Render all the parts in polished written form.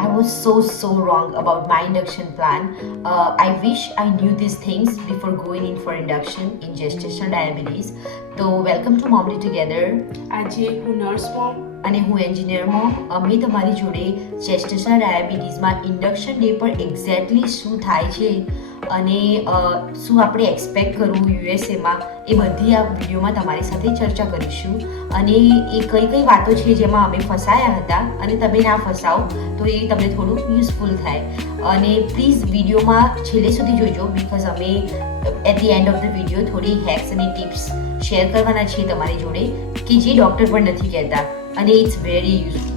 I was so wrong about my induction plan. I wish I knew these things before going in for induction in gestational diabetes. So, welcome to Momly Together. આજે હું nurse mom અને હું engineer mom. અમે તમારી જોડે જેસ્ટેશનલ ડાયાબિટીસમાં induction day પર exactly શું થાય છે અને શું આપણે એક્સપેક્ટ કરવું યુએસએમાં એ બધી આ વિડીયોમાં તમારી સાથે ચર્ચા કરીશું અને એ કઈ કઈ વાતો છે જેમાં અમે ફસાયા હતા અને તમે ના ફસાઓ તો એ તમને થોડું યુઝફુલ થાય અને પ્લીઝ વિડીયોમાં છેલ્લે સુધી જોજો બિકોઝ અમે at the end of the video થોડી હેક્સ અને ટિપ્સ શેર કરવાના છીએ તમારી જોડે કે જે ડૉક્ટર પણ નથી કહેતા અને ઇટ્સ વેરી યુઝફુલ.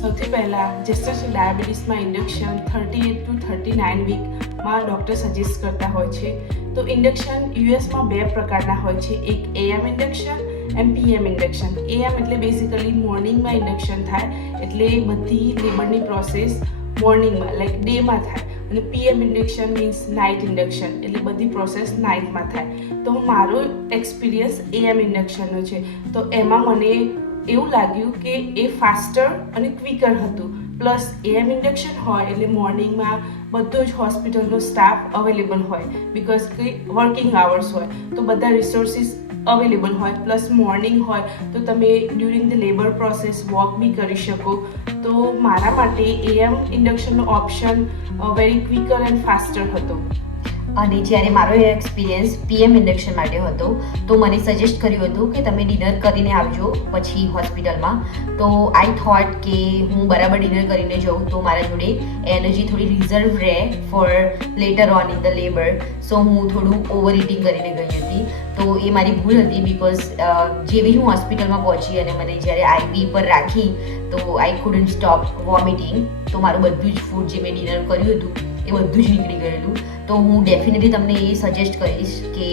સૌથી પહેલાં જેસ્ટેશનલ ડાયાબિટીસમાં ઇન્ડક્શન 38 to 39 વીકમાં ડૉક્ટર સજેસ્ટ કરતા હોય છે. તો ઇન્ડક્શન યુએસમાં બે પ્રકારના હોય છે, એક am induction and PM induction. Am એટલે બેઝિકલી મોર્નિંગમાં ઇન્ડક્શન થાય, એટલે બધી લેબરની પ્રોસેસ મોર્નિંગમાં લાઈક ડેમાં થાય, અને PM induction means night induction એટલે બધી પ્રોસેસ નાઇટમાં થાય. તો મારો એક્સપિરિયન્સ એએમ ઇન્ડક્શનનો છે. તો એમાં મને એવું લાગ્યું કે એ ફાસ્ટર અને ક્વિકર હતું. પ્લસ એએમ ઇન્ડક્શન હોય એટલે મોર્નિંગમાં બધો જ હોસ્પિટલનો સ્ટાફ અવેલેબલ હોય, બિકોઝ કે વર્કિંગ આવર્સ હોય તો બધા રિસોર્સિસ અવેલેબલ હોય. પ્લસ મોર્નિંગ હોય તો તમે during the labour process walk બી કરી શકો. તો મારા માટે એએમ ઇન્ડક્શનનો option very quicker and faster હતો. અને જ્યારે મારો એક્સપિરિયન્સ પીએમ ઇન્ડક્શન માટે હતો તો મને સજેસ્ટ કર્યું હતું કે તમે ડિનર કરીને આવજો પછી હોસ્પિટલમાં. તો આઈ થોટ કે હું બરાબર ડિનર કરીને જાઉં તો મારા જોડે એનર્જી થોડી રિઝર્વ રહે for later on in the labour. So હું થોડું ઓવર ઇટિંગ કરીને ગઈ હતી. તો એ મારી ભૂલ હતી બિકોઝ જેવી હું હોસ્પિટલમાં પહોંચી અને મને જ્યારે આઈવી પર રાખી તો આઈ કુડન્ટ સ્ટોપ વોમિટિંગ. તો મારું બધું જ ફૂડ જે મેં ડિનર કર્યું હતું એ બધું જ નીકળી ગયેલું. તો હું ડેફિનેટલી તમને એ સજેસ્ટ કરીશ કે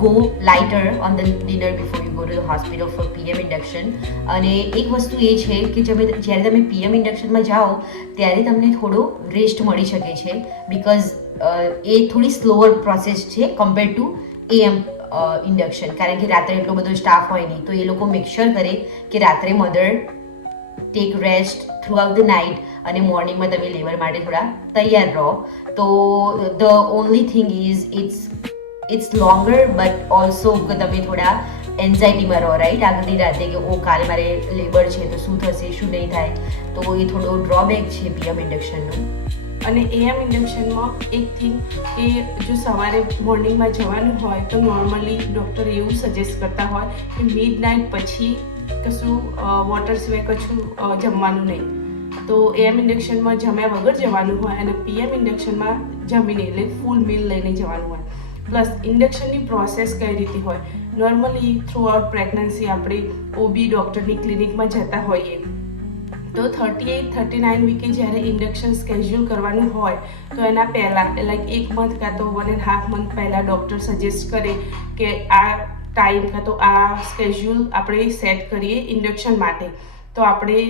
go lighter on the dinner before you go to the hospital four PM induction. અને એક વસ્તુ એ છે કે જ્યારે તમે પીએમ ઇન્ડક્શનમાં જાઓ ત્યારે તમને થોડો રેસ્ટ મળી શકે છે બિકોઝ એ થોડી સ્લોઅર પ્રોસેસ છે કમ્પેર ટુ એએમ ઇન્ડક્શન. કારણ કે રાત્રે એટલો બધો સ્ટાફ હોય નહીં, તો એ લોકો મેકશ્યોર કરે કે રાત્રે mother take rest throughout the night અને મોર્નિંગમાં તમે લેબર માટે થોડા તૈયાર રહો. તો the only thing is it's longer but also તમે થોડા એન્ઝાઇટીમાં રહો, રાઈટ, આગળની રાતે કે ઓ કાલે મારે લેબર છે તો શું થશે શું નહીં થાય. તો એ થોડો ડ્રોબેક છે પીએમ ઇન્ડક્શનનું. અને એએમ ઇન્ડક્શનમાં એક થિંગ કે જો સવારે મોર્નિંગમાં જવાનું હોય તો નોર્મલી ડૉક્ટર એવું સજેસ્ટ કરતા હોય કે મિડ નાઇટ પછી કશું વોટર સિવાય કશું જમવાનું નહીં. તો એએમ ઇન્ડક્શનમાં જમ્યા વગર જવાનું હોય અને પીએમ ઇન્ડક્શનમાં જમીને એટલે ફૂલ મીલ લઈને જવાનું હોય. પ્લસ ઇન્ડક્શનની પ્રોસેસ કઈ રીતે હોય, નોર્મલી થ્રુ આઉટ પ્રેગ્નન્સી આપણે ઓબી ડૉક્ટરની ક્લિનિકમાં જતા હોઈએ. તો 38-39 વીકે જ્યારે ઇન્ડક્શન સ્કેડ્યુલ કરવાનું હોય તો એના પહેલાં લાઈક 1 મંથ કાં તો 1.5 મંથ પહેલાં ડૉક્ટર સજેસ્ટ કરે કે આ ટાઈમ કાં તો આ સ્કેડ્યુલ આપણે સેટ કરીએ ઇન્ડક્શન માટે. તો આપણે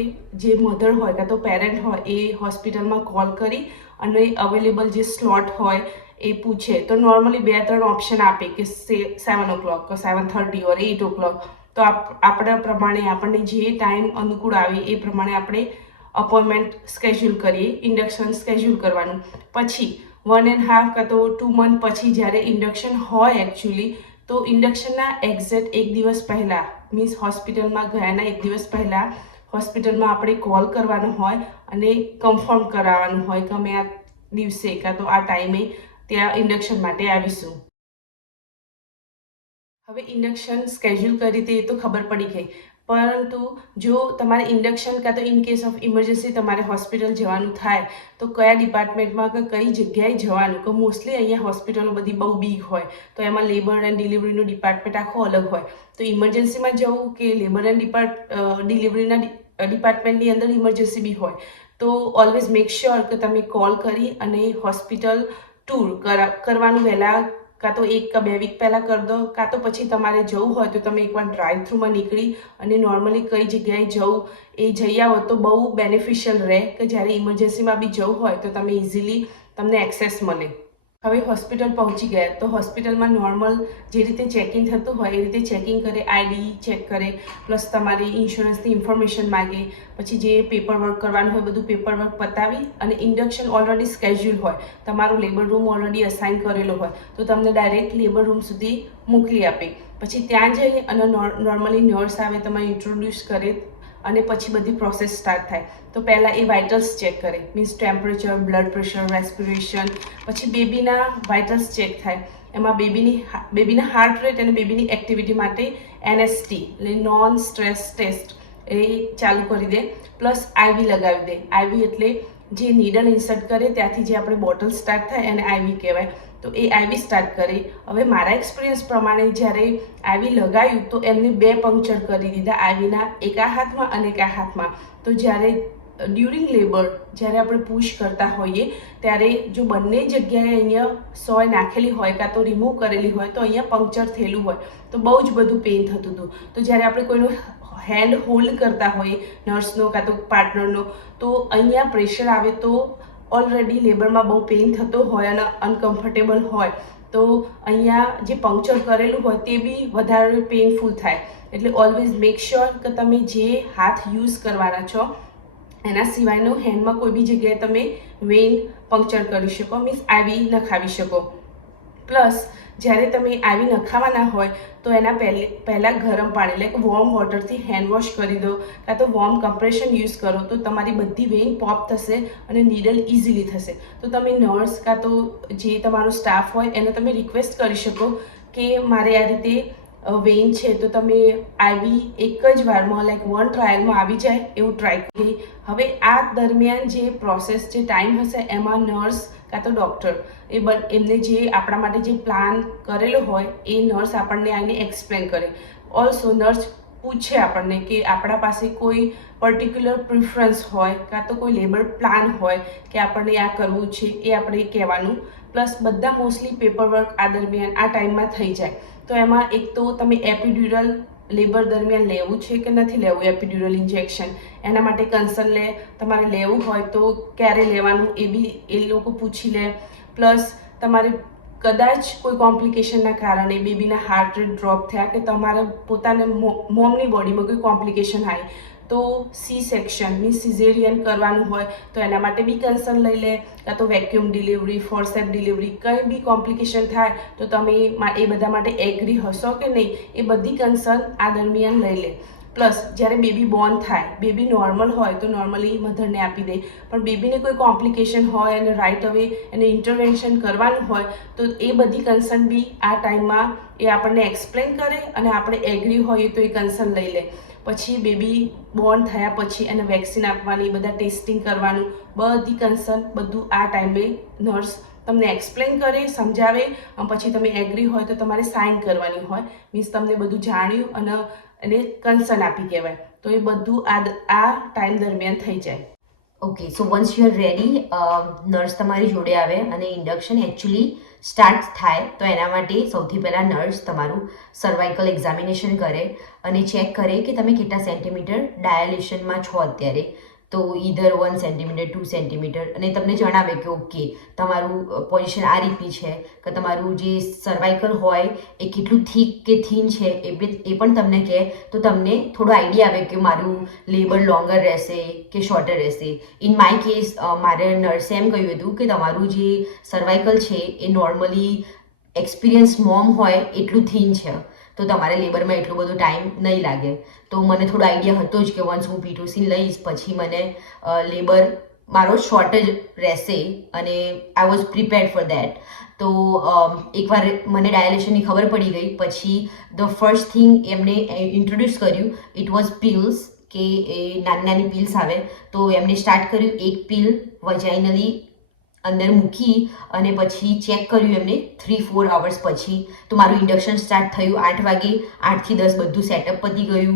જે મધર હોય કાં તો પેરેન્ટ હોય એ હોસ્પિટલમાં કોલ કરી અને અવેલેબલ જે સ્લોટ હોય એ પૂછે. તો નોર્મલી 2-3 ઓપ્શન આપે કે 7 o'clock કે 7:30 ઓર 8 o'clock. તો આપણા પ્રમાણે આપણને જે ટાઈમ અનુકૂળ આવે એ પ્રમાણે આપણે અપોઇન્ટમેન્ટ સ્કેડ્યુલ કરીએ, ઇન્ડક્શન સ્કેડ્યુલ કરવાનું. પછી 1.5 કાં તો 2 મંથ પછી જ્યારે ઇન્ડક્શન હોય એકચ્યુઅલી, તો ઇન્ડક્શનના એક્ઝેક્ટ 1 દિવસ પહેલાં મીન્સ હોસ્પિટલમાં ગયાના 1 દિવસ પહેલાં હોસ્પિટલમાં આપણે કોલ કરવાનો હોય અને કન્ફર્મ કરાવવાનું હોય કે અમે આ દિવસે કાં તો આ ટાઈમે ત્યાં ઇન્ડક્શન માટે આવીશું. હવે ઇન્ડક્શન સ્કેડ્યુલ કરી રીતે એ તો ખબર પડી ગઈ, પરંતુ જો તમારે ઇન્ડક્શન કાં તો ઇન કેસ ઓફ ઇમરજન્સી તમારે હોસ્પિટલ જવાનું થાય તો કયા ડિપાર્ટમેન્ટમાં કે કઈ જગ્યાએ જવાનું, કે મોસ્ટલી અહીંયા હોસ્પિટલો બધી બહુ બિગ હોય તો એમાં લેબર એન્ડ ડિલિવરીનું ડિપાર્ટમેન્ટ આખો અલગ હોય. તો ઇમરજન્સીમાં જવું કે લેબર એન્ડ ડિલિવરીના ડિપાર્ટમેન્ટની અંદર ઇમરજન્સી બી હોય તો ઓલવેઝ મેક શ્યોર કે તમે કોલ કરી અને હોસ્પિટલ ટૂર કરવાનું વહેલા કાં તો 1 કે 2 વીક પહેલાં કરી દો, કાં તો પછી તમારે જવું હોય તો તમે એકવાર ડ્રાઈવ થ્રુમાં નીકળી અને નોર્મલી કઈ જગ્યાએ જવું એ જઈ આવો તો બહુ બેનિફિશિયલ રહે કે જ્યારે ઇમરજન્સીમાં બી જવું હોય તો તમે ઇઝીલી તમને એક્સેસ મળે. હવે હોસ્પિટલ પહોંચી ગયા તો હોસ્પિટલમાં નોર્મલ જે રીતે ચેકિંગ થતું હોય એ રીતે ચેકિંગ કરે, આઈડી ચેક કરે, પ્લસ તમારી ઇન્સ્યોરન્સની ઇન્ફોર્મેશન માગે, પછી જે પેપર વર્ક કરવાનું હોય બધું પેપર વર્ક પતાવી અને ઇન્ડક્શન ઓલરેડી સ્કેડ્યુલ હોય, તમારો લેબર રૂમ ઓલરેડી અસાઇન કરેલો હોય તો તમને ડાયરેક્ટ લેબર રૂમ સુધી મોકલી આપે. પછી ત્યાં જઈ અને નોર્મલી નર્સ આવે, તમારે ઇન્ટ્રોડ્યુસ કરે અને પછી બધી પ્રોસેસ સ્ટાર્ટ થાય. તો પહેલાં એ વાઇટલ્સ ચેક કરે, means temperature, blood pressure, respiration, પછી બેબીના વાઇટલ્સ ચેક થાય. એમાં બેબીના હાર્ટ રેટ અને બેબીની એક્ટિવિટી માટે NST એટલે નોન સ્ટ્રેસ ટેસ્ટ એ ચાલુ કરી દે, પ્લસ IV લગાવી દે. IV એટલે જે નીડલ ઇન્સર્ટ કરે ત્યાંથી જે આપણે બોટલ સ્ટાર્ટ થાય એને IV કહેવાય. તો એ IV સ્ટાર્ટ કરે. હવે મારા એક્સપિરિયન્સ પ્રમાણે જ્યારે IV લગાવ્યું તો એમને 2 પંક્ચર કરી દીધા IVના, એક આ હાથમાં અને એક આ હાથમાં. તો જ્યારે ડ્યુરિંગ લેબર જ્યારે આપણે પુશ કરતા હોઈએ ત્યારે જો બંને જગ્યાએ અહીંયા સોય નાખેલી હોય કાં તો રિમૂવ કરેલી હોય તો અહીંયા પંક્ચર થયેલું હોય તો બહુ જ બધું પેઇન થતું હતું. તો જ્યારે આપણે કોઈનો હેન્ડ હોલ્ડ કરતા હોઈએ, નર્સનો કાં તો પાર્ટનરનો, તો અહીંયા પ્રેશર આવે તો ઓલરેડી લેબરમાં બહુ પેઇન થતો હોય અને અનકમ્ફર્ટેબલ હોય તો અહીંયા જે પંક્ચર કરેલું હોય તે બી વધારે પેઇનફુલ થાય. એટલે ઓલવેઝ મેક શ્યોર કે તમે જે હાથ યુઝ કરવાના છો એના સિવાયનો હેન્ડમાં કોઈ બી જગ્યાએ તમે વેઇન પંક્ચર કરી શકો, મીન્સ IV નખાવી શકો. પ્લસ જ્યારે તમે IV નખાવાના હોય તો એના પહેલાં ગરમ પાણી લાઈક વોર્મ વોટરથી હેન્ડ વોશ કરી દો કાં તો વોર્મ કમ્પ્રેશન યુઝ કરો તો તમારી બધી વેઇન પોપ થશે અને નીડલ ઇઝીલી થશે. તો તમે નર્સ કાં તો જે તમારો સ્ટાફ હોય એને તમે રિક્વેસ્ટ કરી શકો કે મારે આ રીતે વેઇન છે તો તમે IV એક જ વારમાં લાઈક 1 ટ્રાયલમાં આવી જાય એવું ટ્રાય કરી. હવે આ દરમિયાન જે પ્રોસેસ જે ટાઈમ હશે એમાં નર્સ કાં તો ડૉક્ટર એમને જે આપણા માટે જે પ્લાન કરેલો હોય એ નર્સ આપણને આવીને એક્સપ્લેન કરે. ઓલ્સો નર્સ પૂછે આપણને કે આપણા પાસે કોઈ પર્ટિક્યુલર પ્રિફરન્સ હોય કાં તો કોઈ લેબર પ્લાન હોય કે આપણને આ કરવું છે એ આપણે કહેવાનું. પ્લસ બધા મોસ્ટલી પેપરવર્ક આ દરમિયાન આ ટાઈમમાં થઈ જાય. તો એમાં એક તો તમે એપિડ્યુરલ લેબર દરમિયાન લેવું છે કે નથી લેવું એપિડ્યુરલ ઇન્જેક્શન, એના માટે કન્સર્ન લે. તમારે લેવું હોય તો ક્યારે લેવાનું એ બી એ લોકો પૂછી લે. પ્લસ તમારે કદાચ કોઈ કોમ્પ્લિકેશનના કારણે બેબીના હાર્ટ રેટ ડ્રોપ થયા કે તમારે પોતાને મોમની બોડીમાં કોઈ કોમ્પ્લિકેશન આવી તો C-સેક્શન મીન્સ સિઝેરિયન કરવાનું હોય તો એના માટે બી કન્સર્ન લઈ લે. કાં તો વેક્યુમ ડિલિવરી, ફોર્સેપ ડિલિવરી, કંઈ બી કોમ્પ્લિકેશન થાય તો તમે એ બધા માટે એગ્રી હશો કે નહીં એ બધી કન્સર્ન આ દરમિયાન લઈ લે. પ્લસ જ્યારે બેબી બોર્ન થાય, બેબી નોર્મલ હોય તો નોર્મલી મધરને આપી દે, પણ બેબીને કોઈ કોમ્પ્લિકેશન હોય અને રાઇટ અવે એને ઇન્ટરવેન્શન કરવાનું હોય તો એ બધી કન્સર્ન બી આ ટાઈમમાં એ આપણને એક્સપ્લેન કરે અને આપણે એગ્રી હોઈએ તો એ કન્સર્ન લઈ લે. પછી બેબી બોર્ન થયા પછી એને વેક્સિન આપવાની, બધા ટેસ્ટિંગ કરવાનું, બધી કન્સર્ન બધું આ ટાઈમે નર્સ તમને એક્સપ્લેન કરે, સમજાવે. પછી તમે એગ્રી હોય તો તમારે સાઇન કરવાની હોય, મીન્સ તમને બધું જાણ્યું અને એને કન્સર્ન આપી કહેવાય. તો એ બધું આ ટાઈમ દરમિયાન થઈ જાય. Okay, so once you are ready, nurse તમારી જોડે આવે અને ઇન્ડક્શન એકચ્યુઅલી સ્ટાર્ટ થાય તો એના માટે સૌથી પહેલાં નર્સ તમારું સર્વાઇકલ એક્ઝામિનેશન કરે અને ચેક કરે કે તમે કેટલા સેન્ટીમીટર ડાયાલેશનમાં છો અત્યારે. તો ઈધર 1 સેન્ટીમીટર 2 સેન્ટીમીટર અને તમને જણાવે કે ઓકે તમારું પોઝિશન આ રીતની છે કે તમારું જે સર્વાઇકલ હોય એ કેટલું થીક કે થીન છે એ પણ તમને કહે તો તમને થોડો આઈડિયા આવે કે મારું લેબર લોંગર રહેશે કે શોર્ટર રહેશે. ઇન માય કેસ મારે નર્સે એમ કહ્યું હતું કે તમારું જે સર્વાઇકલ છે એ નોર્મલી એક્સપિરિયન્સ મોમ હોય એટલું થીન છે તો તમારે લેબરમાં એટલો બધો ટાઈમ નહીં લાગે. તો મને થોડો આઈડિયા હતો જ કે વન્સ હું Pitocin લઈશ પછી મને લેબર મારો શોર્ટ જ રહેશે અને I was prepared for that. તો એકવાર મને ડાયાલેશનની ખબર પડી ગઈ પછી ધ ફર્સ્ટ થિંગ એમણે ઇન્ટ્રોડ્યુસ કર્યું ઇટ વોઝ પિલ્સ કે એ નાની નાની પિલ્સ આવે તો એમણે સ્ટાર્ટ કર્યું એક પિલ વજાઇનલી અંદર મૂકી અને પછી ચેક કર્યું એમને 3-4 અવર્સ પછી. તો મારું ઇન્ડક્શન સ્ટાર્ટ થયું 8 વાગે, 8 થી 10 બધું સેટઅપ પતી ગયું,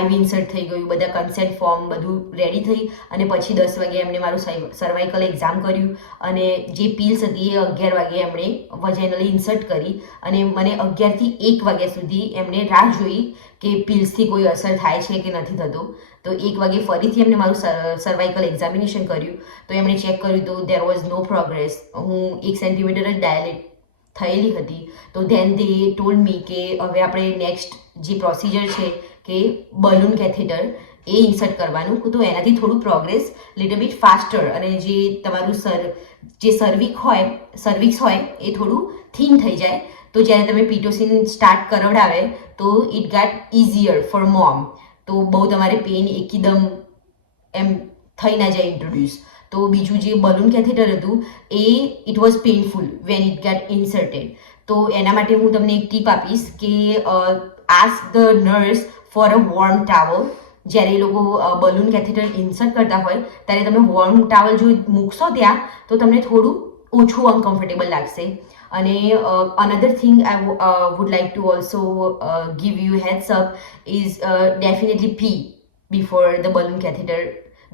IV ઇન્સર્ટ થઈ ગયું, બધા કન્સેન્ટ ફોર્મ બધું રેડી થઈ અને પછી 10 વાગે એમણે મારું સર્વાઇકલ એક્ઝામ કર્યું અને જે પિલ્સ હતી એ 11 વાગે એમણે વજાઇનલી ઇન્સર્ટ કરી અને મને 11 થી 1 વાગ્યા સુધી એમણે રાહ જોઈ કે પિલ્સથી કોઈ અસર થાય છે કે નથી થતો. તો 1 વાગે ફરીથી એમને મારું સર્વાઇકલ એક્ઝામિનેશન કર્યું તો એમણે ચેક કર્યું તો દેર વોઝ નો પ્રોગ્રેસ. હું 1 સેન્ટીમીટર જ ડાયલેટ થયેલી હતી. તો ધેન દે ટોલ્ડ મી કે હવે આપણે નેક્સ્ટ જે પ્રોસિજર છે કે બલૂન કેથેટર એ ઇન્સર્ટ કરવાનું, તો એનાથી થોડું પ્રોગ્રેસ લિટલ બીટ ફાસ્ટર અને જે તમારું જે સર્વિક્સ હોય એ થોડું થીન થઈ જાય. તો જ્યારે તમે પિટોસિન સ્ટાર્ટ કરાવડાવે તો it get easier for mom. તો બહુ તમારે પેઇન એકદમ એમ થઈ ના જાય ઇન્ટ્રોડ્યુસ. તો બીજું જે બલૂન કેથેટર હતું એ it was painful when it get inserted. તો એના માટે હું તમને એક ટીપ આપીશ કે ask the nurse for a warm towel. જ્યારે એ લોકો બલૂન કેથેટર ઇન્સર્ટ કરતા હોય ત્યારે તમે વોર્મ ટાવલ જો મૂકશો ત્યાં તો તમને થોડું ઓછું અનકમ્ફર્ટેબલ લાગશે. અને another thing I would like to also give you heads up is definitely pee before the balloon catheter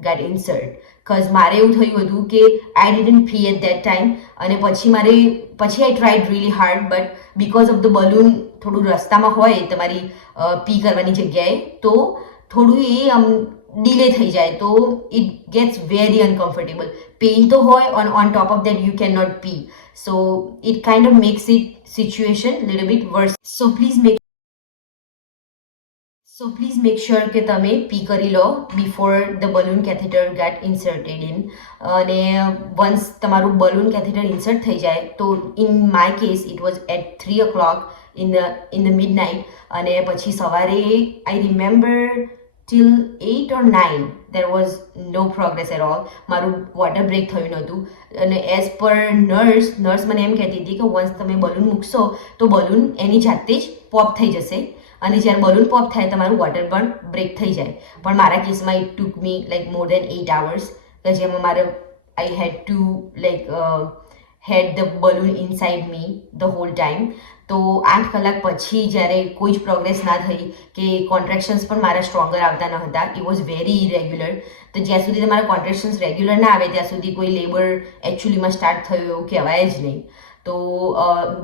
get insert. Because મારે એવું થયું હતું કે I didn't pee at that time અને પછી I tried really hard but because of the balloon થોડું રસ્તામાં હોય તમારી પી કરવાની જગ્યાએ તો થોડું એ આમ ડિલે થઈ જાય તો it gets very uncomfortable. Pain તો હોય on top of that you can not pee. So it kind of makes it situation little bit worse. So please make sure કે તમે પી કરી લો before the balloon catheter get inserted in. અને once તમારું balloon catheter insert થઈ જાય તો in my case it was at 3 o'clock in the midnight. અને પછી સવારે I remember till 8 or 9 there was no progress at all. મારું water break થયું નહોતું અને એઝ પર નર્સ મને એમ કહેતી હતી કે વન્સ તમે બલૂન મૂકશો તો બલૂન એની જાતે જ પોપ થઈ જશે અને જ્યારે બલૂન પોપ થાય તમારું વોટર પણ બ્રેક થઈ જાય. પણ મારા કેસમાં it took me like more than 8 hours કે જેમાં મારે I had to like had the balloon inside me the whole time. તો 8 કલાક પછી જ્યારે કોઈ જ પ્રોગ્રેસ ના થઈ કે કોન્ટ્રેક્શન્સ પણ મારા સ્ટ્રોંગર આવતા ન હતા, ઇટ વોઝ વેરી ઇરેગ્યુલર. તો જ્યાં સુધી તમારા કોન્ટ્રેક્શન્સ રેગ્યુલર ના આવે ત્યાં સુધી કોઈ લેબર એકચ્યુઅલીમાં સ્ટાર્ટ થયું એવું કહેવાય જ નહીં. તો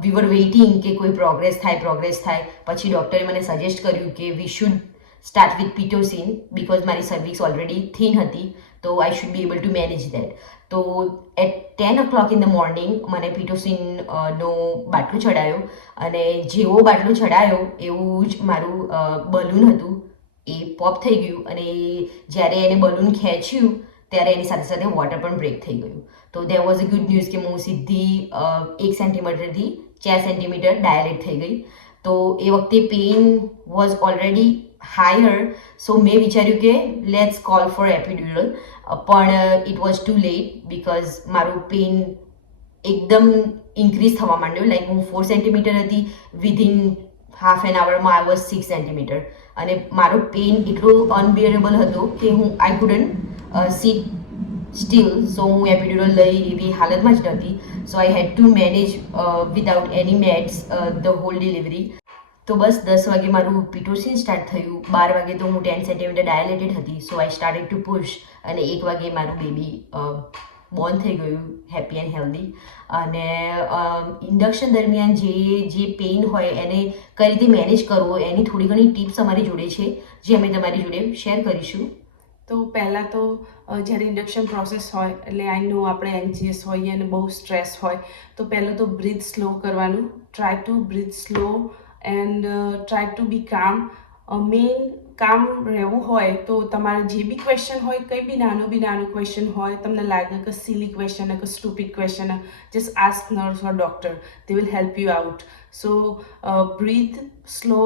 વી વર વેઇટિંગ કે કોઈ પ્રોગ્રેસ થાય. પછી ડૉક્ટરે મને સજેસ્ટ કર્યું કે we should start with pitocin because મારી સર્વિક્સ ઓલરેડી થીન હતી તો I should be able to manage that. તો at 10 o'clock in the morning મને પિટોસિન નો બાટલો ચડાયો અને જેવો બાટલો ચડાયો એવું જ મારું બલૂન હતું એ પોપ થઈ ગયું અને જ્યારે એને બલૂન ખેંચ્યું ત્યારે એની સાથે સાથે વોટર પણ બ્રેક થઈ ગયું. તો there was a good news કે હું સીધી 1 સેન્ટીમીટરથી 4 સેન્ટીમીટર ડાયલેટ થઈ ગઈ. તો એ વખતે pain was already higher. So મેં વિચાર્યું કે લેટ્સ કોલ ફોર એપિડ્યુરલ. પણ it was too late because મારું પેઇન એકદમ ઇન્ક્રીઝ થવા માંડ્યું. લાઈક હું 4 સેન્ટીમીટર હતી, વિધિન હાફ એન આવરમાં આઈ વોઝ 6 સેન્ટીમીટર અને મારો પેઇન એટલો અનબિયરેબલ હતો કે I couldn't sit still. So હું એપિડ્યુરલ લઈ એવી હાલતમાં જ નહોતી. So I had to manage without any meds the hall delivery. તો બસ 10 વાગે મારું પિટોસિન સ્ટાર્ટ થયું. 12 વાગે તો હું 10 સેન્ટીમીટર ડાયલેટેડ હતી. સો આઈ સ્ટાર્ટેડ ટુ પુશ અને 1 વાગે મારું બેબી બોર્ન થઈ ગયું હેપી એન્ડ હેલ્ધી. અને ઇન્ડક્શન દરમિયાન જે પેઇન હોય એને કઈ રીતે મેનેજ કરવો એની થોડી ઘણી ટિપ્સ અમારી જોડે છે જે અમે તમારી જોડે શેર કરીશું. તો પહેલાં તો જ્યારે ઇન્ડક્શન પ્રોસેસ હોય એટલે આઈ નો આપણે એન્જીએસ હોઈએ અને બહુ સ્ટ્રેસ હોય તો પહેલાં તો બ્રીથ સ્લો કરવાનું. Try to breathe slow and try to be calm. Main કામ રહેવું હોય તો તમારે જે બી ક્વેશ્ચન હોય, કંઈ બી નાનું ક્વેશ્ચન હોય, તમને લાગે કે સિલી ક્વેશ્ચન કે stupid question, just ask nurse or doctor, they will help you out. So breathe slow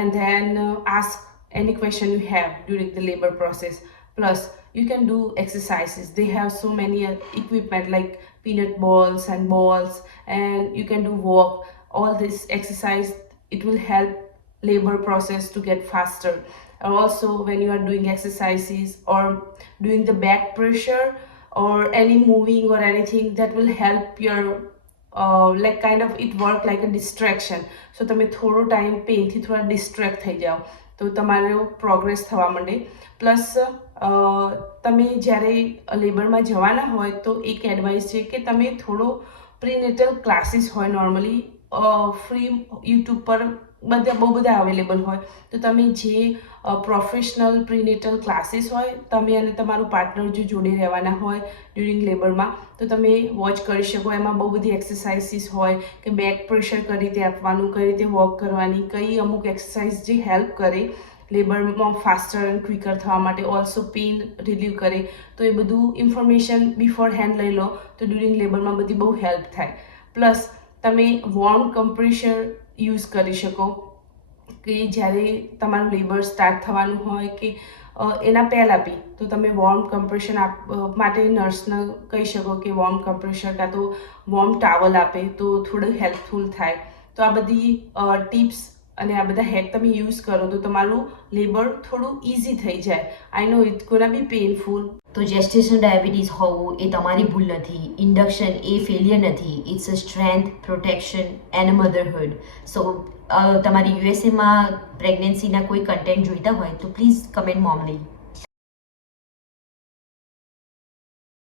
and then ask any question you have during the labor process. Plus you can do exercises. They have so many equipment like peanut balls and balls, and you can do walk. All this exercise, it will help labor process to get faster. And also when you are doing exercises or doing the back pressure or any moving or anything, that will help your like kind of it work like a distraction. So તમે થોડો time પેઇનથી થોડા distract થઈ જાઓ તો તમારો progress થવા માંડે. Plus તમે જ્યારે લેબરમાં જવાના હોય તો એક એડવાઇસ છે કે તમે થોડો પ્રીનેટલ ક્લાસીસ હોય નોર્મલી ફ્રી યુટ્યુબ પર બહુ બધા અવેલેબલ હોય. તો તમે જે પ્રોફેશનલ પ્રીનેટલ ક્લાસીસ હોય, તમે અને તમારું પાર્ટનર જો જોડે રહેવાના હોય ડ્યુરિંગ લેબરમાં, તો તમે વોચ કરી શકો. એમાં બહુ બધી એક્સરસાઇઝીસ હોય કે બેક પ્રેશર કઈ રીતે આપવાનું, કઈ રીતે વોક કરવાની, કઈ અમુક એક્સરસાઇઝ જે હેલ્પ કરે લેબરમાં ફાસ્ટર એન્ડ ક્વિકર થવા માટે, ઓલ્સો પેઇન રિલીવ કરે. તો એ બધું ઇન્ફોર્મેશન બિફોર હેન્ડ લઈ લો તો ડ્યુરિંગ લેબરમાં બધી બહુ હેલ્પ થાય. પ્લસ તમે વોર્મ કમ્પ્રેશર યુઝ કરી શકો કે જ્યારે તમારું લેબર સ્ટાર્ટ થવાનું હોય કે એના પહેલાં બી, તો તમે વોર્મ કમ્પ્રેશન માટે નર્સને કહી શકો કે વોર્મ કમ્પ્રેશર કાં તો વોર્મ ટાવલ આપે તો થોડું હેલ્પફુલ થાય. તો આ બધી ટિપ્સ અને આ બધા હેક તમે યુઝ કરો તો તમારું લેબર થોડું ઇઝી થઈ જાય. I know it gonna be painful. તો જેસ્ટેશન ડાયાબિટીસ હોવું એ તમારી ભૂલ નથી. ઇન્ડક્શન એ ફેલિયર નથી. It's a strength, protection and a motherhood. So તમારી યુએસએમાં પ્રેગ્નન્સીના કોઈ કન્ટેન્ટ જોઈતા હોય તો પ્લીઝ કમેન્ટ મોમલી.